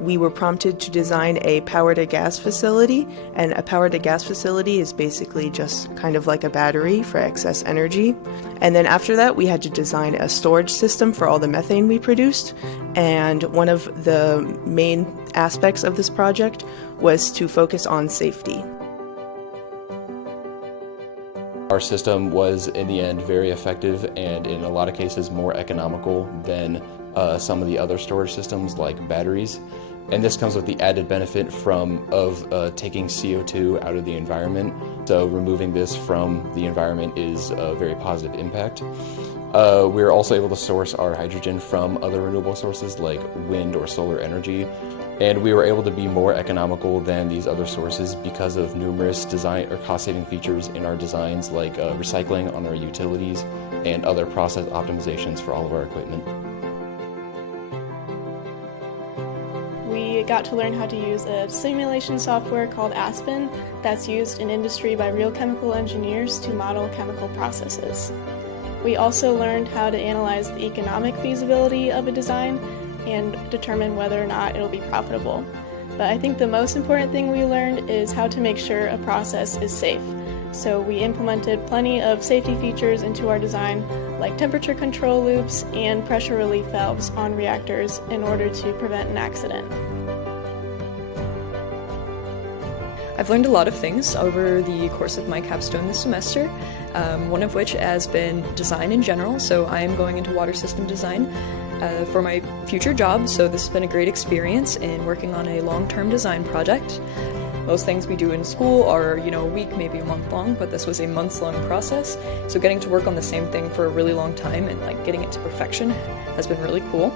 we were prompted to design a power-to-gas facility, and a power-to-gas facility is basically just kind of like a battery for excess energy. And then after that, we had to design a storage system for all the methane we produced, and one of the main aspects of this project was to focus on safety. Our system was, in the end, very effective and in a lot of cases more economical than some of the other storage systems like batteries. And this comes with the added benefit of taking CO2 out of the environment. So removing this from the environment is a very positive impact. We were also able to source our hydrogen from other renewable sources like wind or solar energy. And we were able to be more economical than these other sources because of numerous design or cost-saving features in our designs, like recycling on our utilities and other process optimizations for all of our equipment. We got to learn how to use a simulation software called Aspen that's used in industry by real chemical engineers to model chemical processes. We also learned how to analyze the economic feasibility of a design and determine whether or not it'll be profitable. But I think the most important thing we learned is how to make sure a process is safe. So we implemented plenty of safety features into our design, like temperature control loops and pressure relief valves on reactors in order to prevent an accident. I've learned a lot of things over the course of my capstone this semester, one of which has been design in general, so I am going into water system design for my future job, so this has been a great experience in working on a long-term design project. Most things we do in school are, a week, maybe a month long, but this was a months-long process, so getting to work on the same thing for a really long time and getting it to perfection has been really cool.